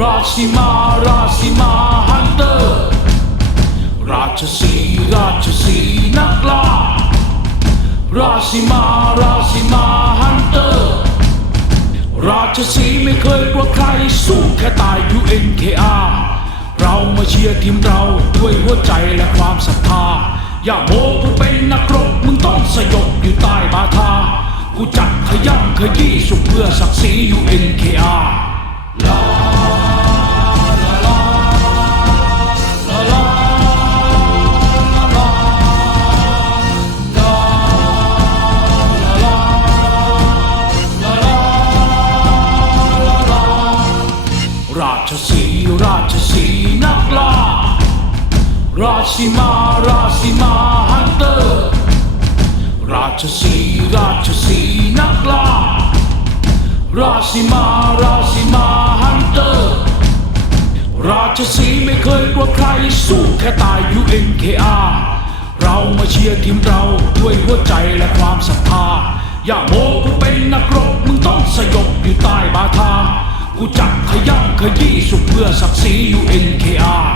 ราชิมา ราชิมาฮันเตอร์ ราชสีราชสีนักล่า ราชิมา ราชิมาฮันเตอร์ ราชสีไม่เคยกลัวใครสู้แค่ตาย UNKR เรามาเชียร์ทีมเราด้วยหัวใจและความศรัทธา อย่าโมกูเป็นนักรบมึงต้องสยบอยู่ใต้บาทา กูจัดขย่ำขยี้สุดเพื่อศักดิ์ศรี UNKR รา ชสีราชสีนักล่า ราชิมาราชิมาฮันเตอร์ ราชสีราชสีนักล่า ราชิมาราชิมาฮันเตอร์ ราชสีไม่เคยกลัวใครสู้แค่ตาย UNKR เรามาเชียร์ทีมเราด้วยหัวใจและความศรัทธา อย่าโมกูเป็นนักรบมึงต้องสยบอยู่ใต้บาทา กูจับขย่ำขยี้สุดเพื่อศักดิ์ศรี UNKR